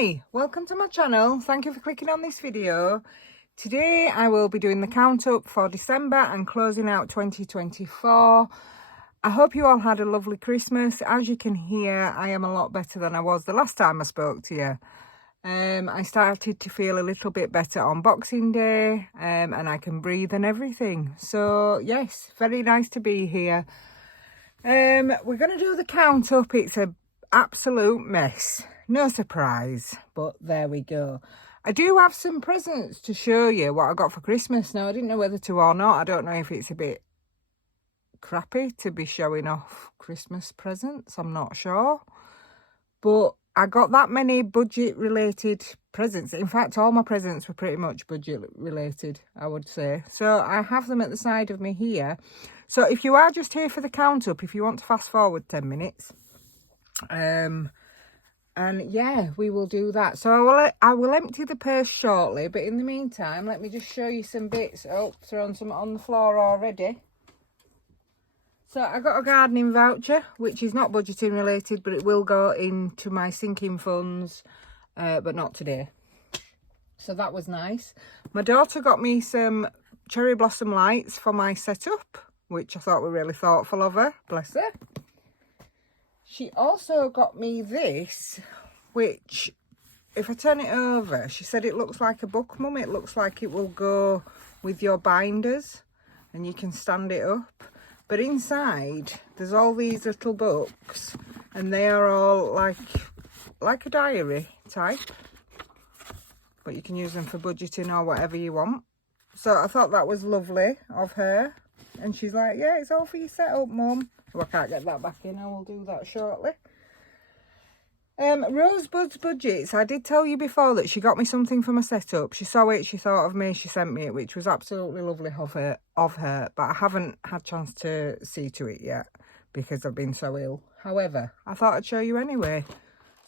Hi, welcome to my channel. Thank you for clicking on this video. Today I will be doing the count up for December and closing out 2024. I hope you all had a lovely Christmas. As you can hear, I am a lot better than I was the last time I spoke to you. I started to feel a little bit better on Boxing Day, and I can breathe and everything. So yes, very nice to be here. We're going to do the count up. It's an absolute mess. No surprise, but there we go. I do have some presents to show you what I got for Christmas. Now, I didn't know whether to or not. I don't know if it's a bit crappy to be showing off Christmas presents. I'm not sure. But I got that many budget-related presents. In fact, all my presents were pretty much budget-related, I would say. So I have them at the side of me here. So if you are just here for the count up, if you want to fast forward 10 minutes... and yeah, we will do that. So I will empty the purse shortly, but in the meantime, let me just show you some bits. Oh, thrown some on the floor already. So I got a gardening voucher, which is not budgeting related, but it will go into my sinking funds, but not today. So that was nice. My daughter got me some cherry blossom lights for my setup, which I thought were really thoughtful of her. Bless her. She also got me this, which, if I turn it over, she said it looks like a book, Mum. It looks like it will go with your binders and you can stand it up. But inside, there's all these little books and they are all like a diary type. But you can use them for budgeting or whatever you want. So I thought that was lovely of her. And she's like, yeah, it's all for your setup, Mum. So I can't get that back in. I will do that shortly. Rosebud's Budgets. I did tell you before that she got me something for my setup. She saw it, she thought of me, she sent me it, which was absolutely lovely of her. But I haven't had a chance to see to it yet because I've been so ill. However, I thought I'd show you anyway.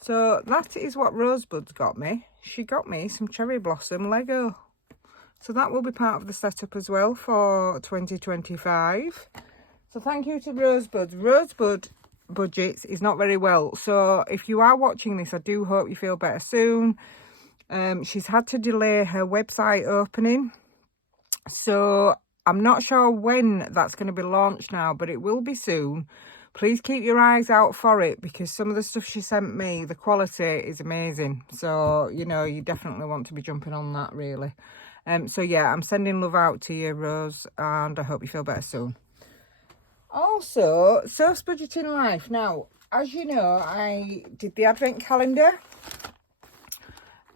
So that is what Rosebud's got me. She got me some cherry blossom Lego. So that will be part of the setup as well for 2025. So thank you to Rosebud. Rosebud Budgets is not very well. So if you are watching this, I do hope you feel better soon. She's had to delay her website opening. So I'm not sure when that's going to be launched now, but it will be soon. Please keep your eyes out for it because some of the stuff she sent me, the quality is amazing. So, you know, you definitely want to be jumping on that really. So yeah, I'm sending love out to you, Rose, and I hope you feel better soon. Also, Soph's Budgeting Life. Now, as you know, I did the advent calendar.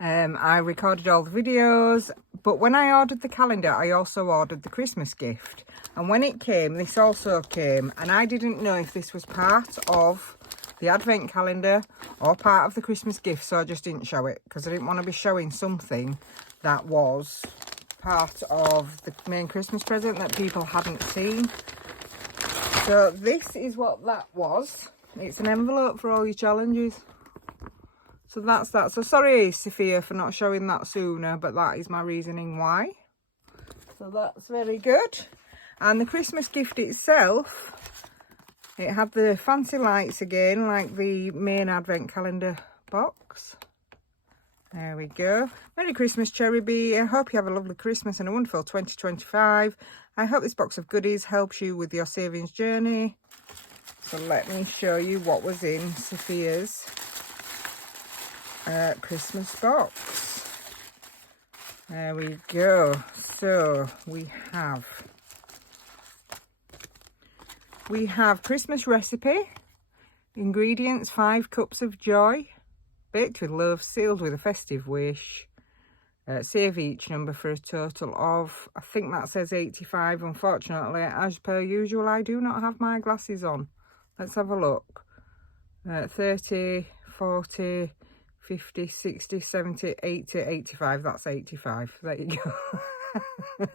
I recorded all the videos, but when I ordered the calendar, I also ordered the Christmas gift. And when it came, this also came, and I didn't know if this was part of the advent calendar or part of the Christmas gift, so I just didn't show it because I didn't want to be showing something that was part of the main Christmas present that people hadn't seen. So this is what that was. It's an envelope for all your challenges. So that's that. So sorry, Sophia, for not showing that sooner, but that is my reasoning why. So that's very good. And the Christmas gift itself, it had the fancy lights again, like the main advent calendar box. There we go. Merry Christmas, Cherry Bee. I hope you have a lovely Christmas and a wonderful 2025. I hope this box of goodies helps you with your savings journey. So let me show you what was in Sophia's Christmas box. There we go. So we have Christmas recipe. Ingredients: 5 cups of joy. Baked with love, sealed with a festive wish. Save each number for a total of, I think that says 85. Unfortunately, as per usual, I do not have my glasses on. Let's have a look. 30, 40, 50, 60, 70, 80, 85. That's 85. There you go.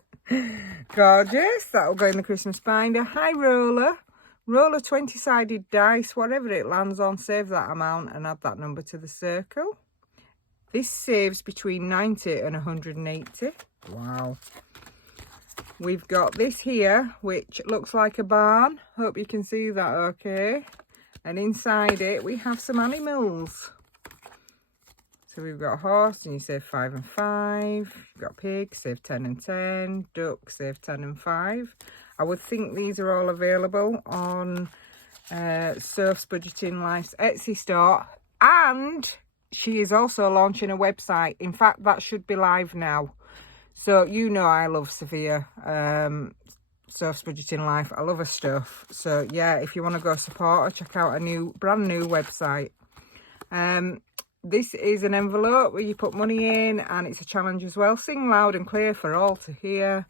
Gorgeous. That'll go in the Christmas binder. Hi, Roller. Roll a 20-sided dice, whatever it lands on, save that amount and add that number to the circle. This saves between 90 and 180. Wow. We've got this here, which looks like a barn. Hope you can see that okay. And inside it, we have some animals. So we've got a horse and you save 5 and 5. You've got a pig, save 10 and 10. Duck, save 10 and 5. I would think these are all available on Soph's Budgeting Life's Etsy store. And she is also launching a website. In fact, that should be live now. So you know I love Sophia, Soph's Budgeting Life. I love her stuff. So yeah, if you want to go support her, check out a brand new website. This is an envelope where you put money in, and it's a challenge as well. Sing loud and clear for all to hear.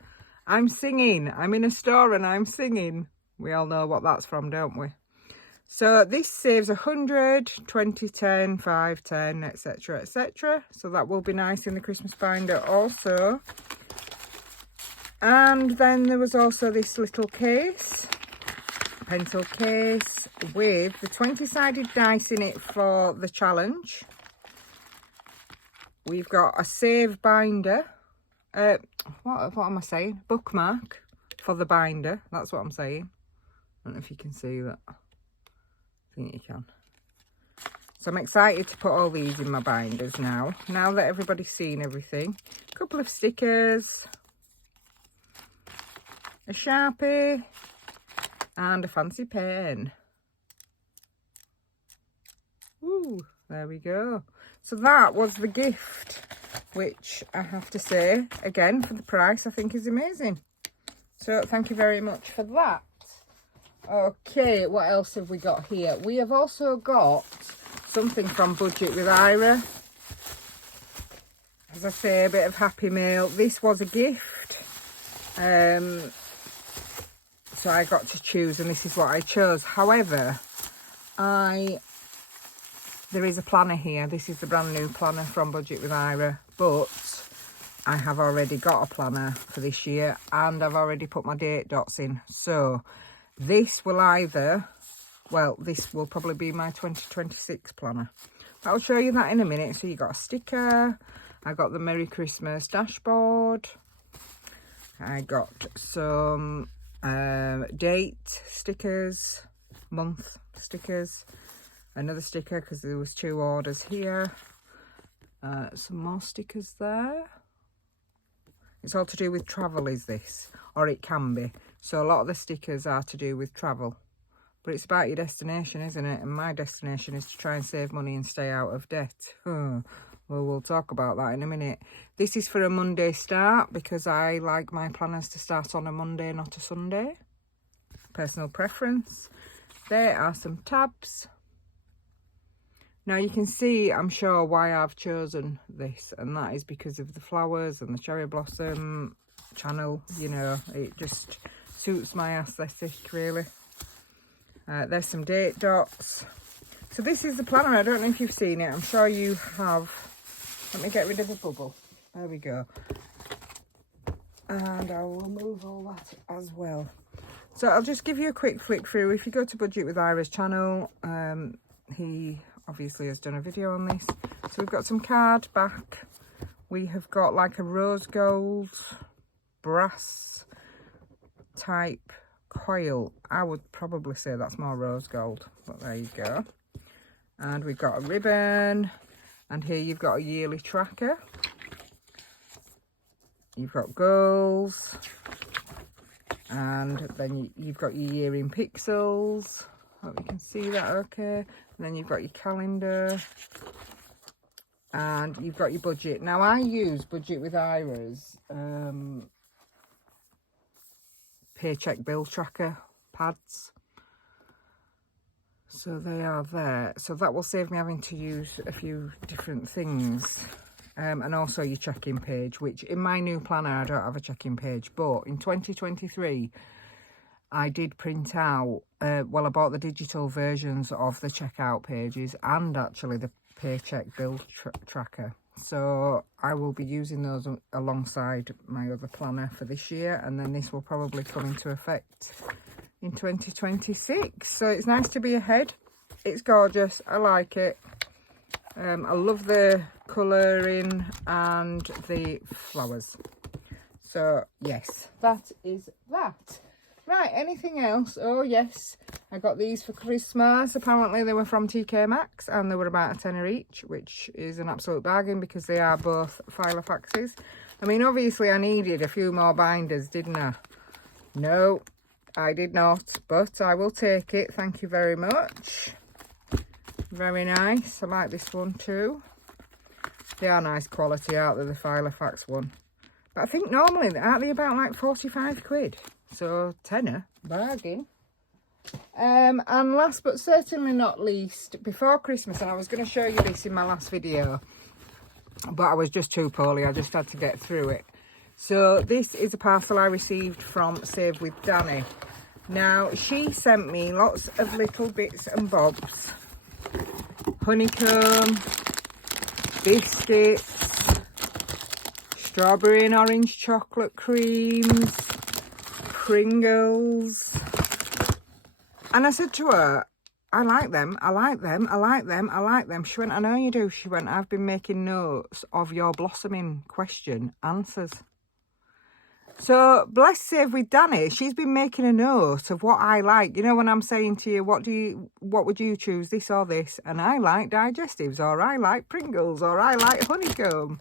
I'm singing. I'm in a store and I'm singing. We all know what that's from, don't we? So this saves 100, 20, 10, 5, 10, etc, etc. So that will be nice in the Christmas binder also. And then there was also this little case, pencil case with the 20-sided dice in it for the challenge. We've got a save binder. What am I saying? Bookmark for the binder. That's what I'm saying. I don't know if you can see that. I think you can. So I'm excited to put all these in my binders now. Now that everybody's seen everything. A couple of stickers. A Sharpie. And a fancy pen. Ooh, there we go. So that was the gift, which I have to say, again, for the price, I think is amazing. So thank you very much for that. Okay, what else have we got here? We have also got something from Budget with Ira. As I say, a bit of happy mail. This was a gift. So I got to choose, and this is what I chose. However, there is a planner here. This is the brand new planner from Budget with Ira, but I have already got a planner for this year, and I've already put my date dots in. So this will this will probably be my 2026 planner. But I'll show you that in a minute. So you got a sticker. I got the Merry Christmas dashboard. I got some date stickers, month stickers, another sticker because there was 2 orders here, some more stickers there. It's all to do with travel, is this, or it can be. So a lot of the stickers are to do with travel, but it's about your destination, isn't it? And my destination is to try and save money and stay out of debt. Well, we'll talk about that in a minute. This is for a Monday start because I like my planners to start on a Monday, not a Sunday. Personal preference. There are some tabs. Now you can see, I'm sure, why I've chosen this, and that is because of the flowers and the cherry blossom channel. You know, it just suits my aesthetic, really. There's some date dots. So this is the planner. I don't know if you've seen it. I'm sure you have. Let me get rid of the bubble. There we go. And I will remove all that as well. So I'll just give you a quick flick through. If you go to Budget with Ira's channel, he obviously has done a video on this. So we've got some card back. We have got like a rose gold brass type coil. I would probably say that's more rose gold, but there you go. And we've got a ribbon, and here you've got a yearly tracker. You've got goals, and then you've got your year in pixels. Hope you can see that okay. And then you've got your calendar, and you've got your budget. Now I use Budget with Ira's paycheck bill tracker pads. So they are there. So that will save me having to use a few different things. And also your check-in page, which in my new planner, I don't have a check-in page. But in 2023, I did print out, I bought the digital versions of the checkout pages and actually the paycheck bill tracker. So I will be using those alongside my other planner for this year. And then this will probably come into effect in 2026. So it's nice to be ahead. It's gorgeous. I like it. I love the colouring and the flowers. So yes, that is that. Right, anything else? Oh yes, I got these for Christmas. Apparently they were from TK Maxx and they were about a tenner each, which is an absolute bargain because they are both Filofaxes. I mean, obviously I needed a few more binders, didn't I? No, I did not, but I will take it. Thank you very much. Very nice. I like this one too. They are nice quality, aren't they, the Filofax one? But I think normally, aren't they about like 45 quid? So, tenner, bargain. And last but certainly not least, before Christmas, and I was going to show you this in my last video, but I was just too poorly, I just had to get through it. So, this is a parcel I received from Save with Danny. Now, she sent me lots of little bits and bobs. Honeycomb, biscuits, strawberry and orange chocolate creams, Pringles. And I said to her, I like them, I like them, I like them, I like them. She went, I know you do. She went, I've been making notes of your blossoming question answers. So, bless Save with Danny, she's been making a note of what I like. You know, when I'm saying to you, what would you choose, this or this? And I like digestives, or I like Pringles, or I like honeycomb.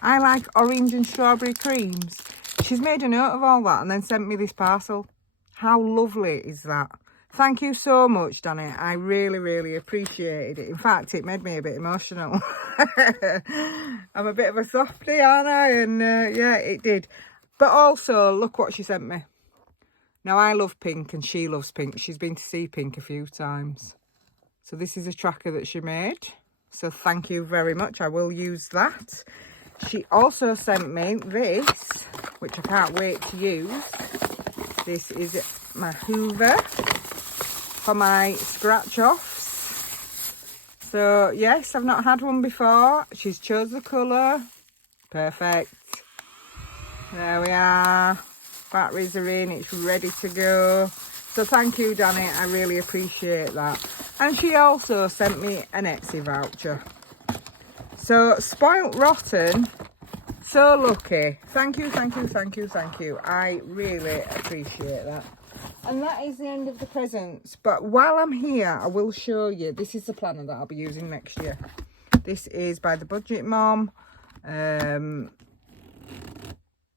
I like orange and strawberry creams. She's made a note of all that and then sent me this parcel. How lovely is that? Thank you so much, Danny. I really, really appreciated it. In fact, it made me a bit emotional. I'm a bit of a softie, aren't I? And yeah, it did. But also, look what she sent me. Now, I love pink and she loves pink. She's been to see pink a few times. So this is a tracker that she made. So thank you very much. I will use that. She also sent me this, which I can't wait to use. This is my Hoover for my scratch-offs. So, yes, I've not had one before. She's chose the colour. Perfect. There we are. Batteries are in. It's ready to go. So thank you, Danny. I really appreciate that. And she also sent me an Etsy voucher. So, spoilt rotten. So lucky. Thank you, thank you, thank you, thank you. I really appreciate that. And that is the end of the presents. But while I'm here, I will show you. This is the planner that I'll be using next year. This is by the Budget Mom.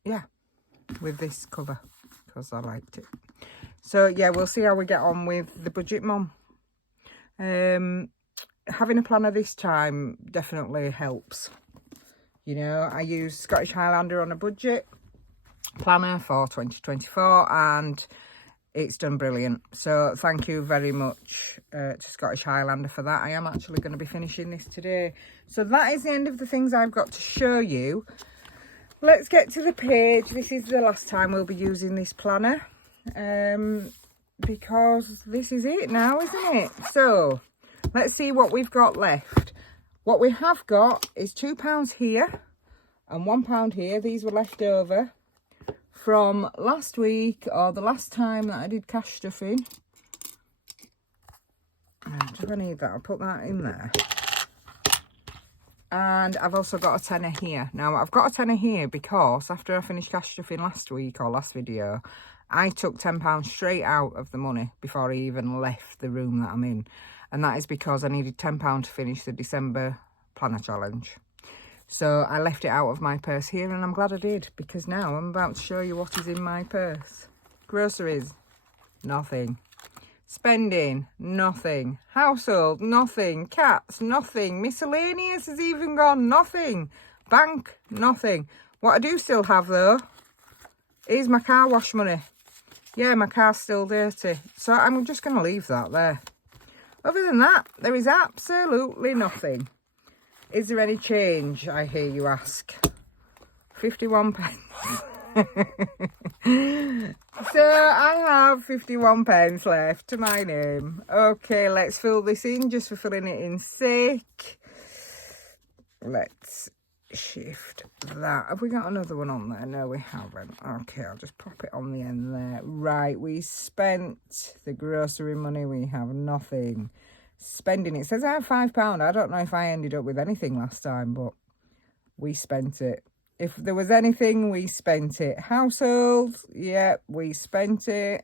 Yeah, with this cover because I liked it. So yeah, we'll see how we get on with the Budget Mom. Having a planner this time definitely helps. You know, I used Scottish Highlander on a budget planner for 2024 and it's done brilliant. So thank you very much to Scottish Highlander for that. I am actually going to be finishing this today. So that is the end of the things I've got to show you. Let's get to the page. This is the last time we'll be using this planner because this is it now, isn't it? So let's see what we've got left. What we have got is £2 here and £1 here. These were left over from last week or the last time that I did cash stuffing. Do I need that? I'll put that in there. And I've also got a tenner here. Now, I've got a tenner here because after I finished cash stuffing last week or last video, I took £10 straight out of the money before I even left the room that I'm in. And that is because I needed £10 to finish the December planner challenge. So I left it out of my purse here and I'm glad I did because now I'm about to show you what is in my purse. Groceries, nothing. Spending, nothing. Household, nothing. Cats, nothing. Miscellaneous has even gone, nothing. Bank, nothing. What I do still have though is my car wash money. Yeah, my car's still dirty. So I'm just going to leave that there. Other than that, there is absolutely nothing. Is there any change, I hear you ask? 51 pence. So I have 51 pence left to my name. Okay, let's fill this in just for filling it in sake. Let's shift that. Have we got another one on there? No, we haven't. Okay, I'll just pop it on the end there. Right, we spent the grocery money. We have nothing. Spending, it says I have £5. I don't know if I ended up with anything last time, but we spent it. If there was anything, we spent it. Household, yeah, we spent it.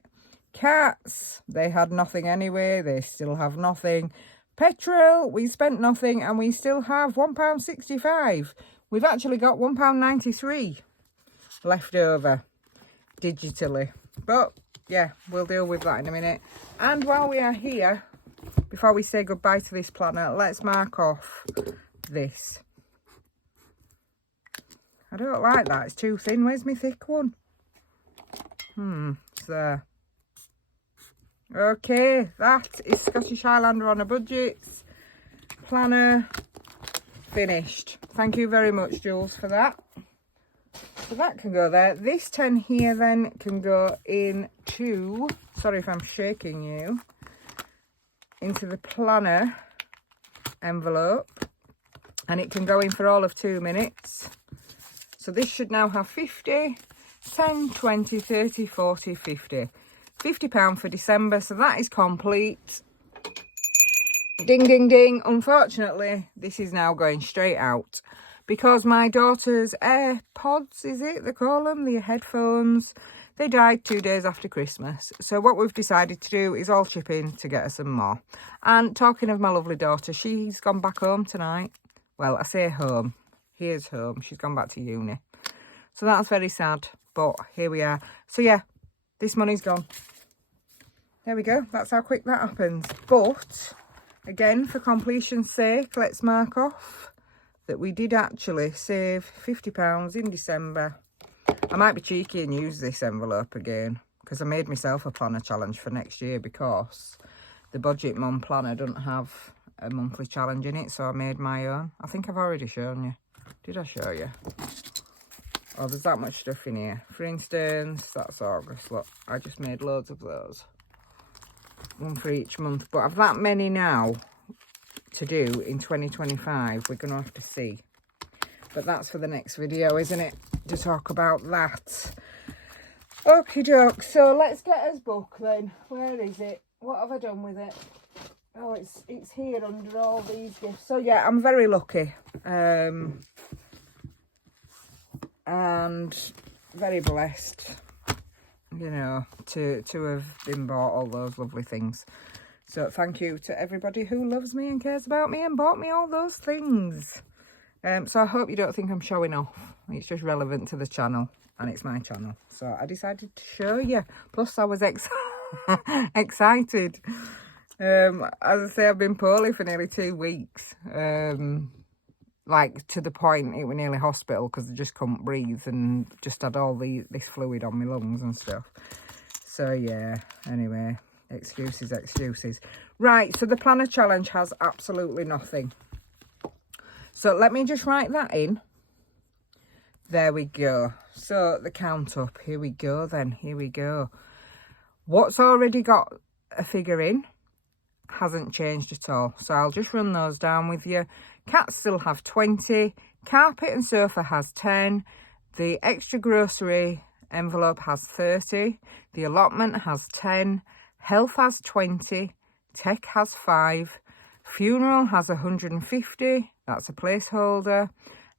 Cats, they had nothing anyway. They still have nothing. Petrol, we spent nothing and we still have £1.65. We've actually got £1.93 left over digitally. But yeah, we'll deal with that in a minute. And while we are here, before we say goodbye to this planner, let's mark off this. I don't like that. It's too thin. Where's my thick one? It's there. Okay, that is Scottish Highlander on a budget planner finished. Thank you very much, Jules, for that. So that can go there. This 10 here then can go into, sorry if I'm shaking you, into the planner envelope, and it can go in for all of 2 minutes. So this should now have 50, 10, 20, 30, 40, 50. £50 for December, so that is complete. Ding, ding, ding. Unfortunately, this is now going straight out because my daughter's AirPods, is it they call them, the headphones, they died 2 days after Christmas. So what we've decided to do is all chip in to get her some more. And talking of my lovely daughter, she's gone back home tonight. Well, I say home. Here's home. She's gone back to uni. So that's very sad, but here we are. So yeah, this money's gone. There we go. That's how quick that happens. But again, for completion's sake, let's mark off that we did actually save £50 in December. I might be cheeky and use this envelope again because I made myself a planner challenge for next year because the Budget Mum planner doesn't have a monthly challenge in it. So I made my own. I think I've already shown you. Did I show you? Oh, there's that much stuff in here. For instance, that's August. Look, I just made loads of those. One for each month. But I've that many now to do in 2025. We're going to have to see. But that's for the next video, isn't it? To talk about that. Okie doke. So let's get his book then. Where is it? What have I done with it? Oh, it's here under all these gifts. So yeah, I'm very lucky. And very blessed, you know, to have been bought all those lovely things. So thank you to everybody who loves me and cares about me and bought me all those things. So I hope you don't think I'm showing off. It's just relevant to the channel and it's my channel. So I decided to show you. Plus I was excited. As I say, I've been poorly for nearly 2 weeks. Like to the point it was nearly hospital because I just couldn't breathe and just had all this fluid on my lungs and stuff. So yeah, anyway, excuses. Right, so the planner challenge has absolutely nothing. So let me just write that in. There we go. So the count up, here we go then, here we go. What's already got a figure in hasn't changed at all. So I'll just run those down with you. Cats still have 20. Carpet and sofa has 10. The extra grocery envelope has 30. The allotment has 10. Health has 20. Tech has 5. Funeral has 150. That's a placeholder.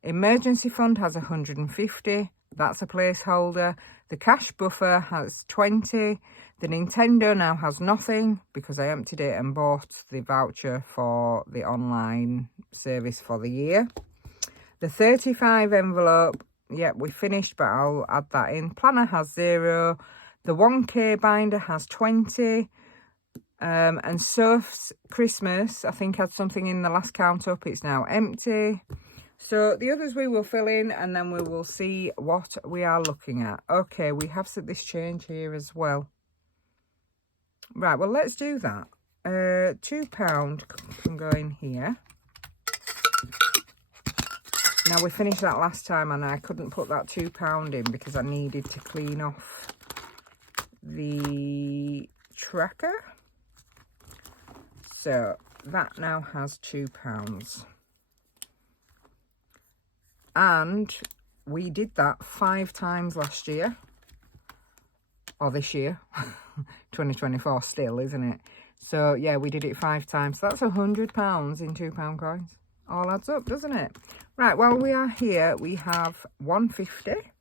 Emergency fund has 150. That's a placeholder. The cash buffer has 20. The Nintendo now has nothing because I emptied it and bought the voucher for the online service for the year. The 35 envelope, yeah, we finished, but I'll add that in. Planner has 0. The 1K binder has 20. And Soph's Christmas, I think, had something in the last count up. It's now empty. So the others we will fill in and then we will see what we are looking at. Okay, we have set this change here as well. Right, well, let's do that. £2 can go in here. Now, we finished that last time and I couldn't put that £2 in because I needed to clean off the tracker. So that now has £2. And we did that 5 times last year. Or this year. 2024 still, isn't it? So yeah, we did it 5 times. So that's £100 in £2 coins. All adds up, doesn't it? Right, while we are here, we have 150.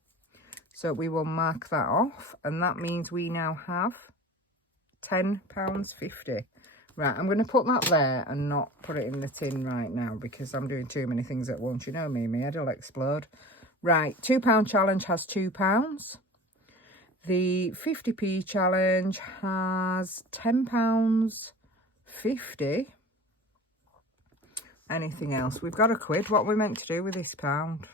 So we will mark that off. And that means we now have £10.50. Right, I'm going to put that there and not put it in the tin right now because I'm doing too many things at once. You know me, my head will explode. Right, £2 challenge has £2. The 50p challenge has £10.50. Anything else? We've got a quid. What are we meant to do with this pound?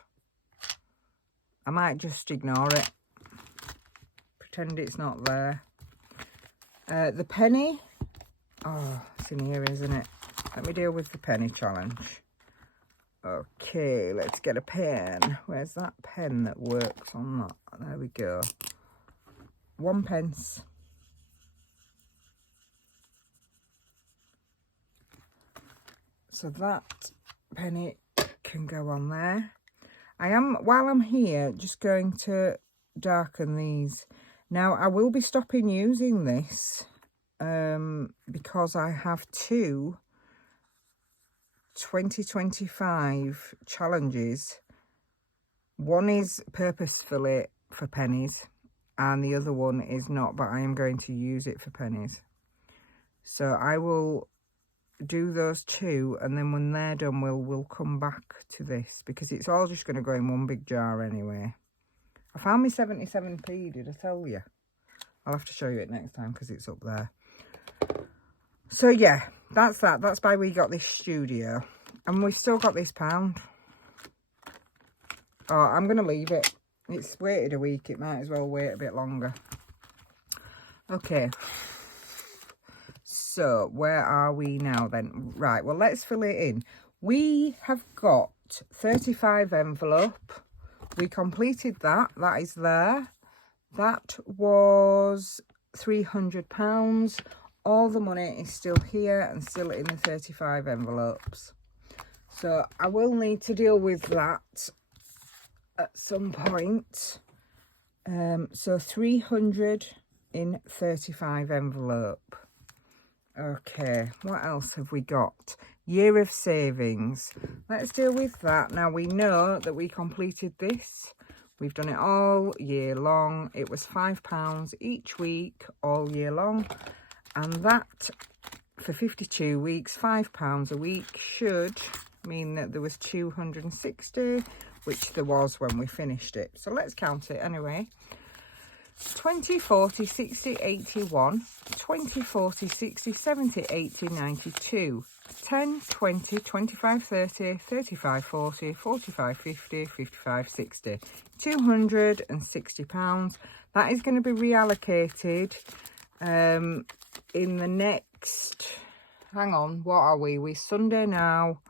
I might just ignore it. Pretend it's not there. The penny. Oh, it's in here, isn't it? Let me deal with the penny challenge. Okay, let's get a pen. Where's that pen that works on that? There we go. 1 pence. So that penny can go on there. I am, while I'm here, just going to darken these. Now, I will be stopping using this because I have two 2025 challenges. One is purposefully for pennies and the other one is not, but I am going to use it for pennies. So I will do those two, and then when they're done we'll come back to this because it's all just going to go in one big jar anyway. I found my 77p, did I tell you? I'll have to show you it next time because it's up there. So yeah, that's that. That's why we got this studio. And we've still got this pound. Oh, I'm going to leave it. It's waited a week. It might as well wait a bit longer. Okay. So, where are we now then? Right, well, let's fill it in. We have got 35 envelope. We completed that. That is there. That was £300. All the money is still here and still in the 35 envelopes. So I will need to deal with that at some point. So 300 in 35 envelope. Okay, what else have we got? Year of savings. Let's deal with that. Now we know that we completed this. We've done it all year long. It was £5 each week all year long. And that, for 52 weeks, £5 a week should mean that there was 260, which there was when we finished it. So let's count it anyway. 20, 40, 60, 81, 20, 40, 60, 70, 80, 92, 10, 20, 25, 30, 35, 40, 45, 50, 55, 60, £260. That is going to be reallocated in the next, hang on, what are we? We're Sunday now.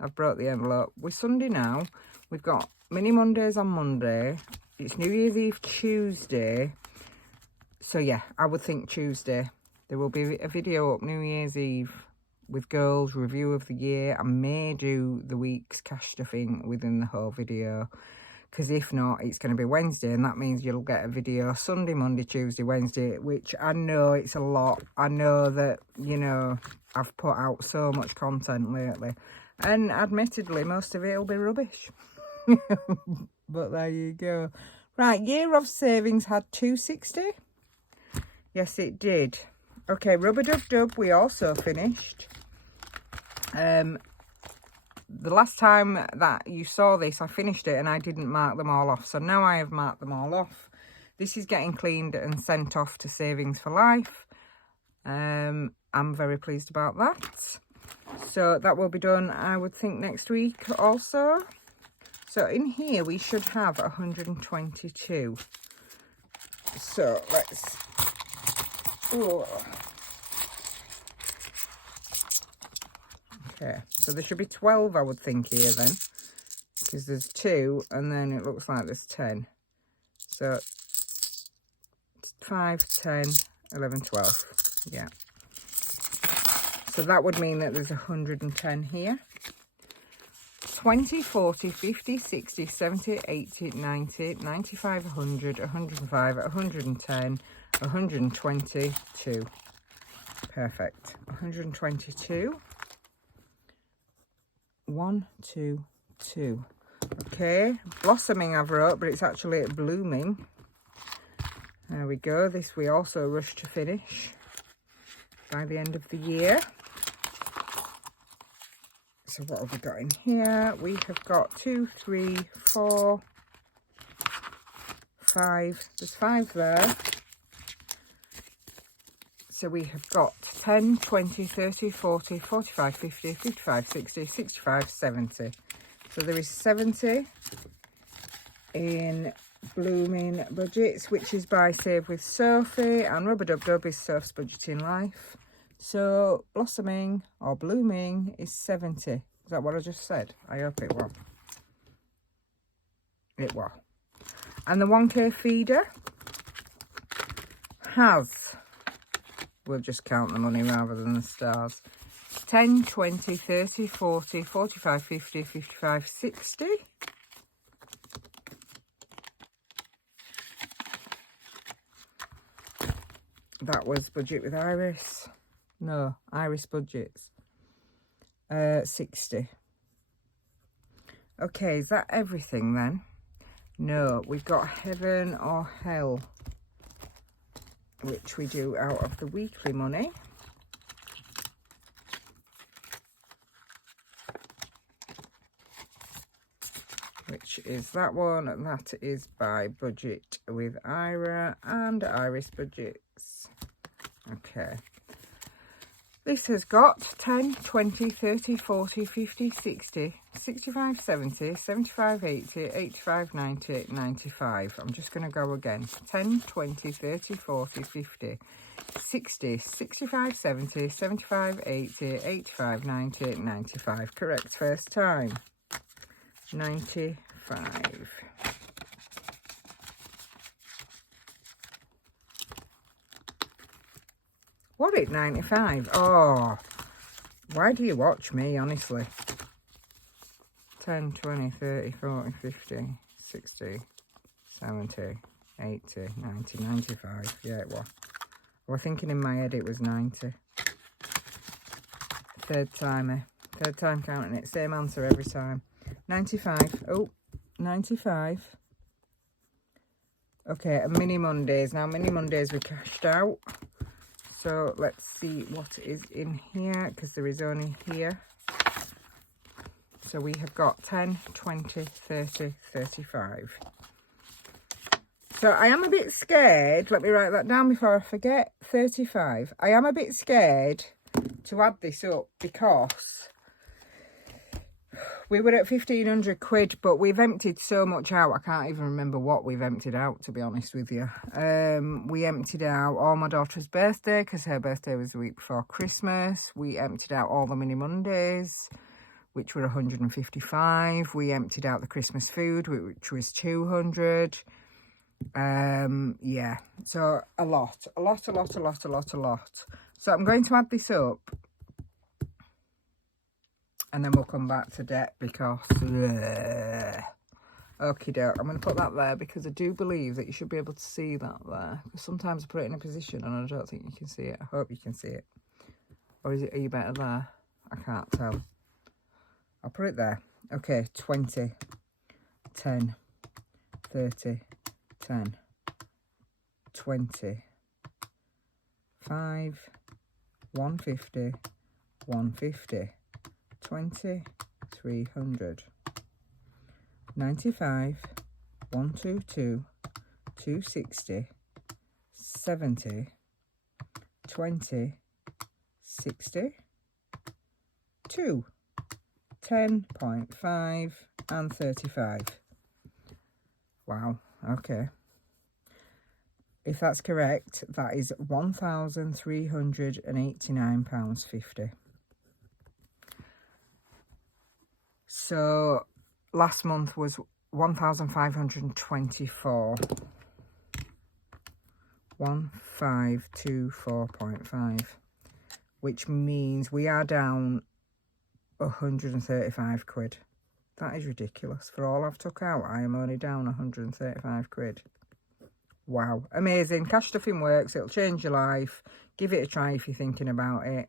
I've brought the envelope. We're Sunday now. We've got mini Mondays on Monday. It's New Year's Eve Tuesday. So yeah, I would think Tuesday. There will be a video up New Year's Eve with girls, review of the year. I may do the week's cash stuffing within the whole video. Because if not, it's going to be Wednesday, and that means you'll get a video Sunday, Monday, Tuesday, Wednesday, which I know it's a lot. I know that, you know, I've put out so much content lately. And admittedly, most of it will be rubbish. But there you go. Right, year of savings had 260. Yes, it did. Okay, Rubber Dub Dub, we also finished. The last time that you saw this, I finished it and I didn't mark them all off. So now I have marked them all off. This is getting cleaned and sent off to Savings for Life. I'm very pleased about that. So that will be done, I would think, next week also. So in here we should have 122. So let's... Oh. Okay, so there should be 12, I would think, here then, because there's 2 and then it looks like there's 10. So 5, 10, 11, 12. Yeah. So that would mean that there's 110 here. 20, 40, 50, 60, 70, 80, 90, 95, 100, 105, 110, 122. Perfect. 122. 1, 2, 2. Okay, blossoming I've wrote, but it's actually blooming. There we go. This we also rushed to finish. by the end of the year. So what have we got in here? We have got 2, 3, 4, 5. There's 5 there. So we have got 10, 20, 30, 40, 45, 50, 55, 60, 65, 70. So there is 70 in Blooming Budgets, which is by Save with Sophie, and Rubber Dub Dub is Soph's Budgeting Life. So Blossoming or Blooming is 70. Is that what I just said? I hope it was. It was. And the 1K feeder has, we'll just count the money rather than the stars, 10, 20, 30, 40, 45, 50, 55, 60. That was budget with Iris. No, Iris budgets. 60. Okay, is that everything then? No, we've got Heaven or Hell, which we do out of the weekly money. Which is that one, and that is by Budget with Ira and Iris Budgets. Okay. This has got 10, 20, 30, 40, 50, 60, 65, 70, 75, 80, 85, 90, 95. I'm just going to go again. 10, 20, 30, 40, 50, 60, 65, 70, 75, 80, 85, 90, 95. Correct first time. 95. What it 95? Oh, why do you watch me, honestly? 10, 20, 30, 40, 50, 60, 70, 80, 90, 95. Yeah, it was. I was thinking in my head it was 90. Third time counting it. Same answer every time. 95. Oh, 95. Okay, and Mini Mondays. Now, Mini Mondays we cashed out. So let's see what is in here, because there is only here. So we have got 10, 20, 30, 35. So I am a bit scared. Let me write that down before I forget. 35. I am a bit scared to add this up because we were at 1,500 quid, but we've emptied so much out. I can't even remember what we've emptied out, to be honest with you. We emptied out all my daughter's birthday, because her birthday was the week before Christmas. We emptied out all the Mini Mondays, which were 155. We emptied out the Christmas food, which was 200. Yeah, so a lot. So I'm going to add this up, and then we'll come back to debt because, okie doke. I'm going to put that there because I do believe that you should be able to see that there. Because sometimes I put it in a position and I don't think you can see it. I hope you can see it. Or are you better there? I can't tell. I'll put it there. Okay, 20, 10, 30, 10, 20, 5, 150, 150. 20, 300, 95, 122, 260, 70, 20, 60, 2, 10.5 and 35. Wow, okay. If that's correct, that is £1,389.50. So last month was 1,524. 1524.5, which means we are down 135 quid. That is ridiculous. For all I've took out, I am only down 135 quid. Wow, amazing. Cash stuffing works. It'll change your life. Give it a try if you're thinking about it.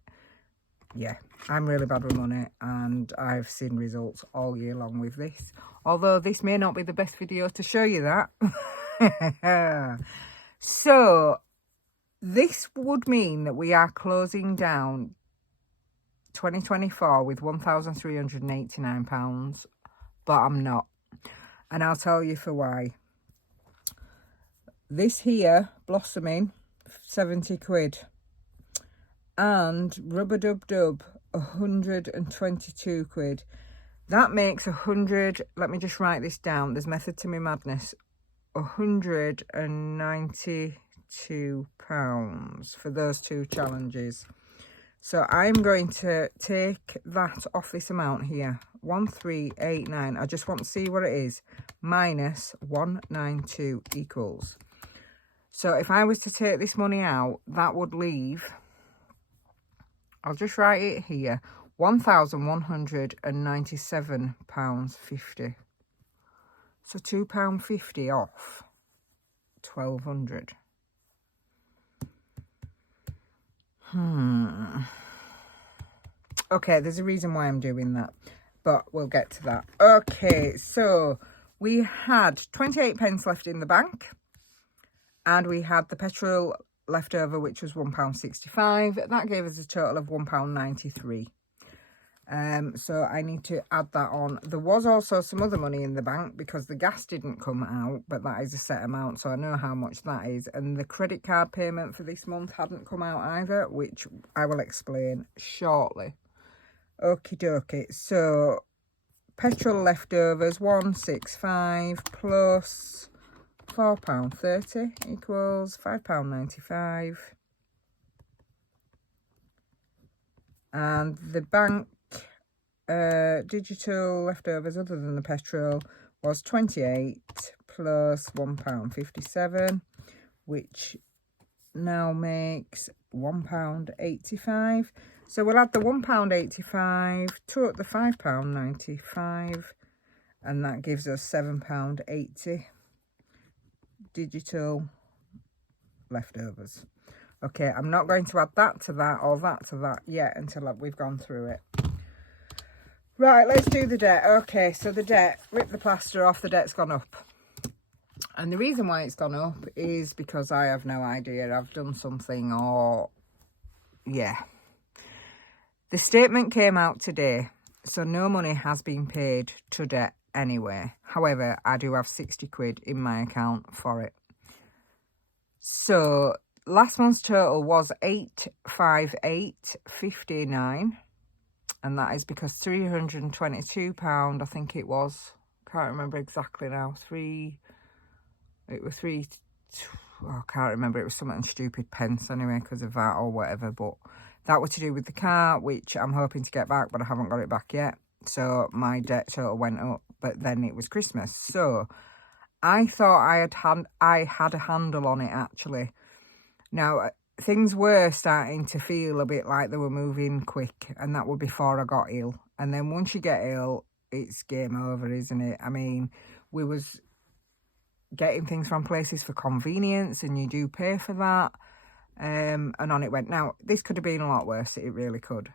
Yeah, I'm really bad with money and I've seen results all year long with this. Although this may not be the best video to show you that. So, This would mean that we are closing down 2024 with £1,389, but I'm not. And I'll tell you for why. This here, blossoming, 70 quid. And rubber dub dub, 122 quid. That makes 100, let me just write this down, there's method to my madness, £192 for those two challenges. So I'm going to take that off this amount here, 1389. I just want to see what it is, minus 192 equals. So if I was to take this money out, that would leave, I'll just write it here, £1,197.50. So £2.50 off 1,200. Okay, there's a reason why I'm doing that, but we'll get to that. Okay, so we had 28 pence left in the bank, and we had the petrol left over, which was £1.65. That gave us a total of £1.93. So I need to add that on. There was also some other money in the bank because the gas didn't come out, but that is a set amount, so I know how much that is. And the credit card payment for this month hadn't come out either, which I will explain shortly. Okie dokie. So petrol leftovers 165 plus £4.30 equals £5.95. And the bank digital leftovers other than the petrol was 28 plus £1.57, which now makes £1.85. So we'll add the £1.85 to the £5.95, and that gives us £7.80 digital leftovers. Okay, I'm not going to add that to that or that to that yet until we've gone through it. Right, let's do the debt. Okay, so the debt, rip the plaster off, the debt's gone up. And the reason why it's gone up is because I have no idea. I've done something or, yeah. The statement came out today, so no money has been paid to debt anyway. However, I do have 60 quid in my account for it. So last month's total was 858.59, and that is because £322, I think it was, can't remember exactly now, I can't remember, it was something stupid pence anyway because of that or whatever, but that was to do with the car, which I'm hoping to get back, but I haven't got it back yet. So my debt total went up, but then it was Christmas, so I thought I had a handle on it actually. Now, things were starting to feel a bit like they were moving quick, and that was before I got ill. And then once you get ill, it's game over, isn't it? I mean, we was getting things from places for convenience, and you do pay for that. And on it went. Now, this could have been a lot worse, it really could.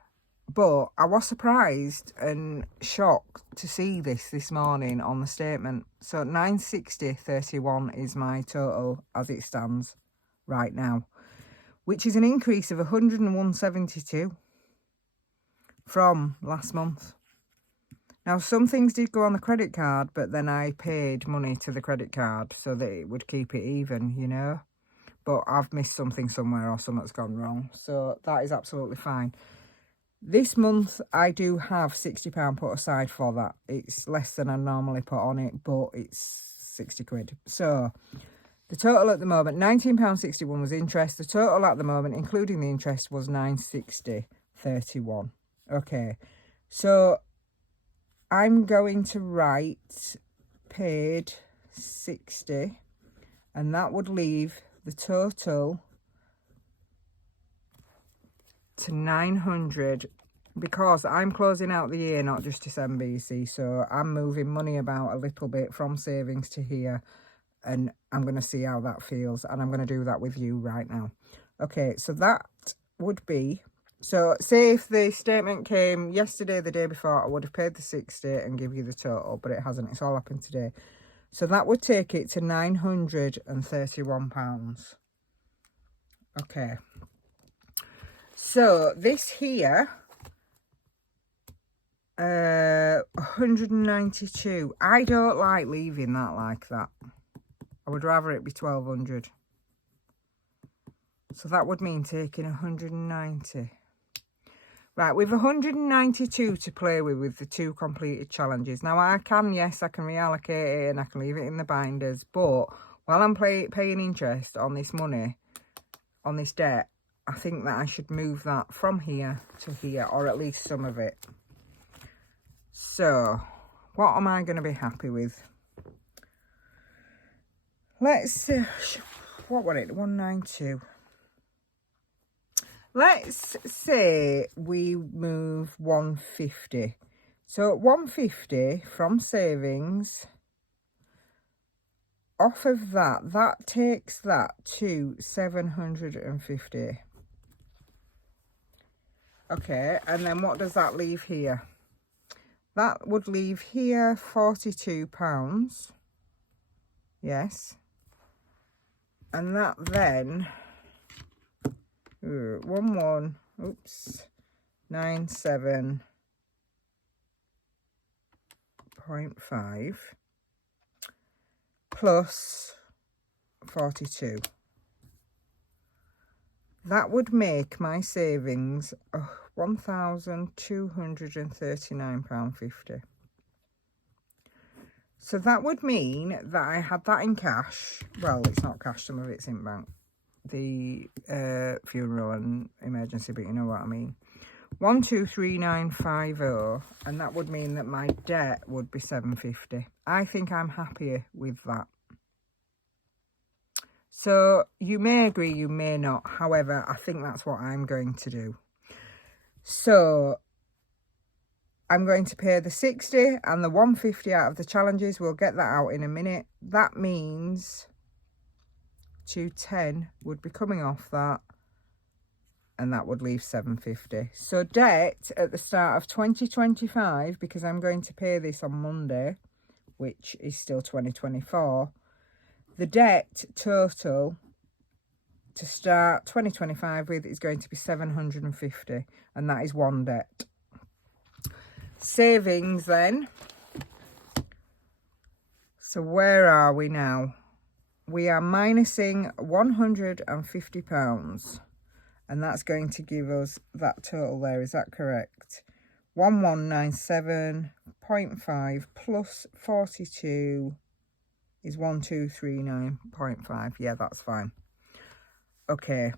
But I was surprised and shocked to see this morning on the statement. So 960.31 is my total as it stands right now, which is an increase of 101.72 from last month. Now, some things did go on the credit card, but then I paid money to the credit card so that it would keep it even, you know. But I've missed something somewhere or something's gone wrong. So that is absolutely fine. This month, I do have £60 put aside for that. It's less than I normally put on it, but it's 60 quid. So the total at the moment, £19.61 was interest. The total at the moment, including the interest, was £960.31. Okay, so I'm going to write paid 60, and that would leave the total to 900, because I'm closing out the year, not just December, you see. So I'm moving money about a little bit from savings to here, and I'm going to see how that feels, and I'm going to do that with you right now. Okay, so that would be, so say if the statement came yesterday, the day before, I would have paid the 60 and give you the total, but it hasn't. It's all happened today. So that would take it to £931. Okay. So this here, 192. I don't like leaving that like that. I would rather it be 1200. So that would mean taking 190. Right, we've 192 to play with the 2 completed challenges. Now I can, yes, I can reallocate it and I can leave it in the binders. But while I'm paying interest on this money, on this debt, I think that I should move that from here to here, or at least some of it. So, what am I going to be happy with? Let's see, what was it, 192. Let's say we move 150. So 150 from savings, off of that, that takes that to 750. Okay, and then what does that leave here? That would leave here £42. Yes. And that then, 97.5 plus 42. That would make my savings £1,239.50. So that would mean that I had that in cash. Well, it's not cash, some of it's in bank. The funeral and emergency, but you know what I mean. 123950, and that would mean that my debt would be 750. I think I'm happier with that. So you may agree, you may not. However, I think that's what I'm going to do. So I'm going to pay the 60 and the 150 out of the challenges. We'll get that out in a minute. That means 210 would be coming off that, and that would leave 750. So debt at the start of 2025, because I'm going to pay this on Monday, which is still 2024, the debt total to start 2025 with is going to be 750, and that is one debt. Savings then. So where are we now? We are minusing £150, and that's going to give us that total there. Is that correct? 1197.5 plus 42 is 1239.5. Yeah, that's fine. Okay.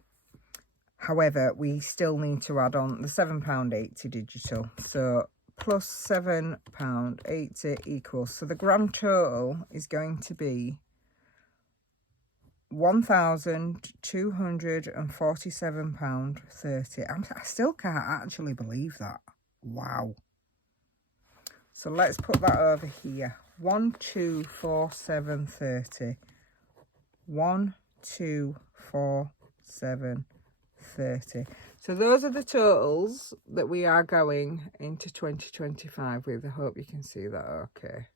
However, we still need to add on the £7.80 digital. So plus £7.80 equals. So the grand total is going to be £1,247.30. I still can't actually believe that. Wow. So let's put that over here. 1247.30. 1247.30. So those are the totals that we are going into 2025 with. I hope you can see that okay.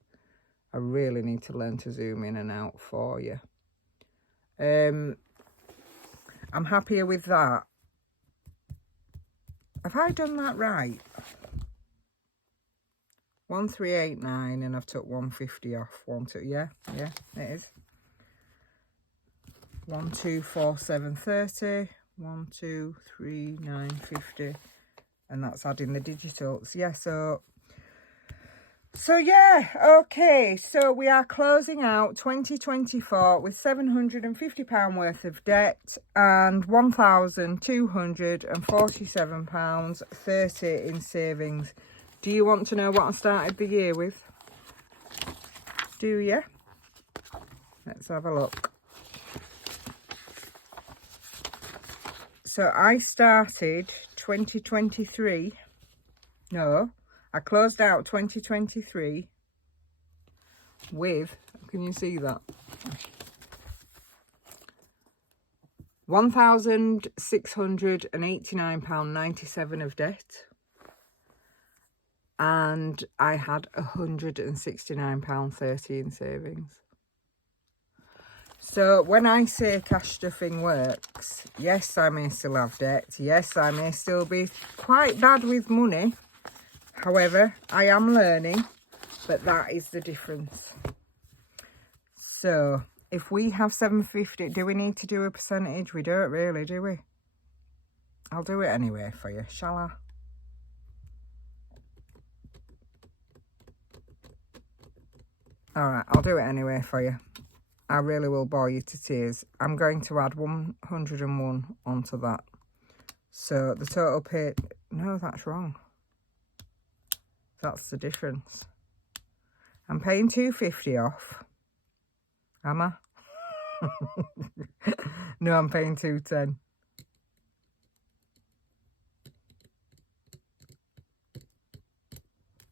I really need to learn to zoom in and out for you. I'm happier with that. Have I done that right? 1389, and I've took 150 off. Yeah, it is. 1247.30, 1239.50, and that's adding the digitals. Yeah, so yeah, okay, so we are closing out 2024 with £750 worth of debt and £1,247.30 in savings. Do you want to know what I started the year with? Do you? Let's have a look. So I started 2023. No, I closed out 2023 with, can you see that? £1,689.97 of debt. And I had £169.30 in savings. So when I say cash stuffing works, yes, I may still have debt. Yes, I may still be quite bad with money. However, I am learning, but that is the difference. So if we have 750, do we need to do a percentage? We don't really, do we? I'll do it anyway for you, shall I? All right, I'll do it anyway for you. I really will bore you to tears. I'm going to add 101 onto that. So the total paid... No, that's wrong. That's the difference. I'm paying 250 off. Am I? No, I'm paying 210.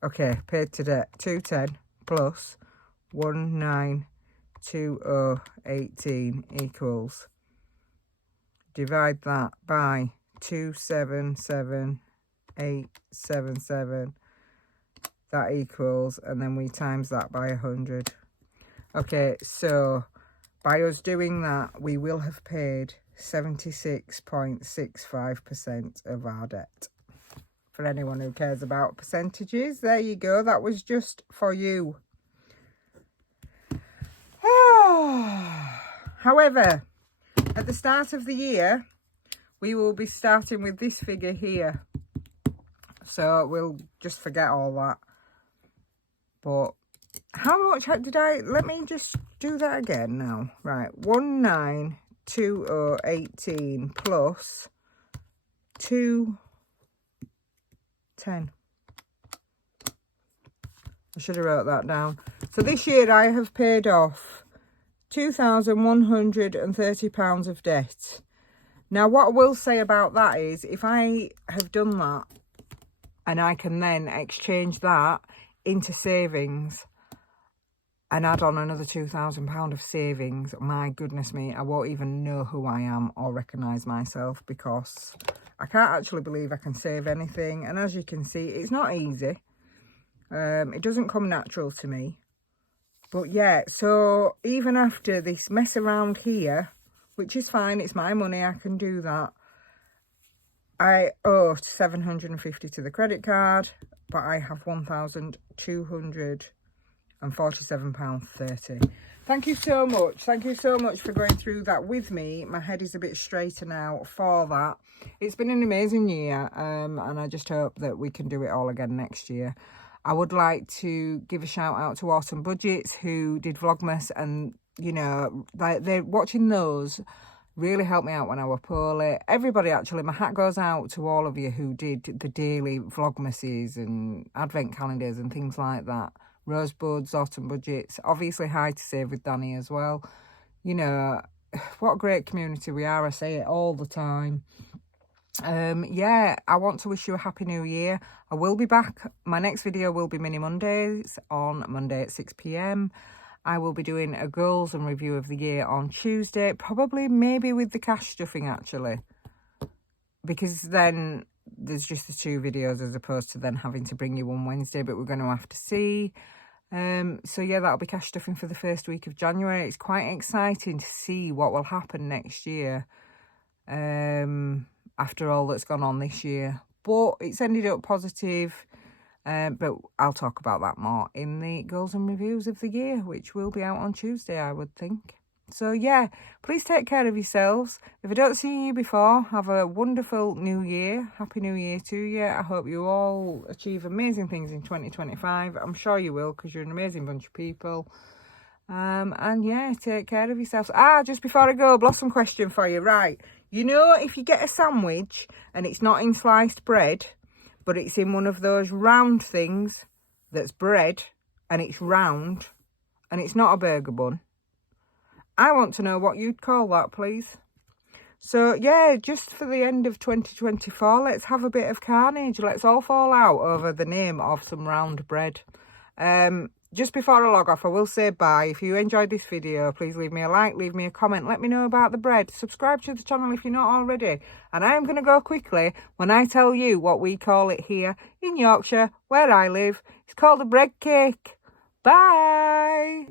Okay, paid to debt 210 plus 192018 equals, divide that by 277877, that equals, and then we times that by 100. Okay, so by us doing that, we will have paid 76.65% of our debt. For anyone who cares about percentages, there you go. That was just for you. However, at the start of the year, we will be starting with this figure here. So we'll just forget all that. But how much did let me just do that again now. Right, 192018 plus 210. I should have wrote that down. So this year I have paid off £2,130 of debt. Now what I will say about that is, if I have done that and I can then exchange that into savings and add on another £2,000 of savings, my goodness me, I won't even know who I am or recognise myself, because I can't actually believe I can save anything. And as you can see, it's not easy. It doesn't come natural to me. But yeah, so even after this mess around here, which is fine, it's my money, I can do that. I owe £750 to the credit card, but I have £1,247.30. Thank you so much. Thank you so much for going through that with me. My head is a bit straighter now for that. It's been an amazing year, and I just hope that we can do it all again next year. I would like to give a shout out to Awesome Budgets, who did Vlogmas, and you know, they're watching those really helped me out when I was poorly. Everybody, actually, my hat goes out to all of you who did the daily Vlogmases and advent calendars and things like that. Rosebuds, Autumn Budgets, obviously hi to Save with Danny as well. You know, what a great community we are. I say it all the time. Yeah, I want to wish you a happy new year. I will be back. My next video will be Mini Mondays on Monday at 6 p.m. I will be doing a goals and review of the year on Tuesday, probably maybe with the cash stuffing actually, because then there's just the 2 videos as opposed to then having to bring you one Wednesday, but we're going to have to see. So yeah, that'll be cash stuffing for the first week of January. It's quite exciting to see what will happen next year, after all that's gone on this year. But it's ended up positive. But I'll talk about that more in the goals and reviews of the year, which will be out on Tuesday, I would think. So yeah, please take care of yourselves. If I don't see you before, have a wonderful new year. Happy New Year to you. I hope you all achieve amazing things in 2025. I'm sure you will, because you're an amazing bunch of people. And yeah, take care of yourselves. Just before I go, Blossom question for you. Right, you know, if you get a sandwich and it's not in sliced bread, but it's in one of those round things that's bread, and it's round, and it's not a burger bun, I want to know what you'd call that, please. So, yeah, just for the end of 2024, let's have a bit of carnage. Let's all fall out over the name of some round bread. Just before I log off, I will say bye. If you enjoyed this video, please leave me a like, leave me a comment, let me know about the bread. Subscribe to the channel if you're not already. And I am going to go quickly when I tell you what we call it here in Yorkshire, where I live. It's called a bread cake. Bye!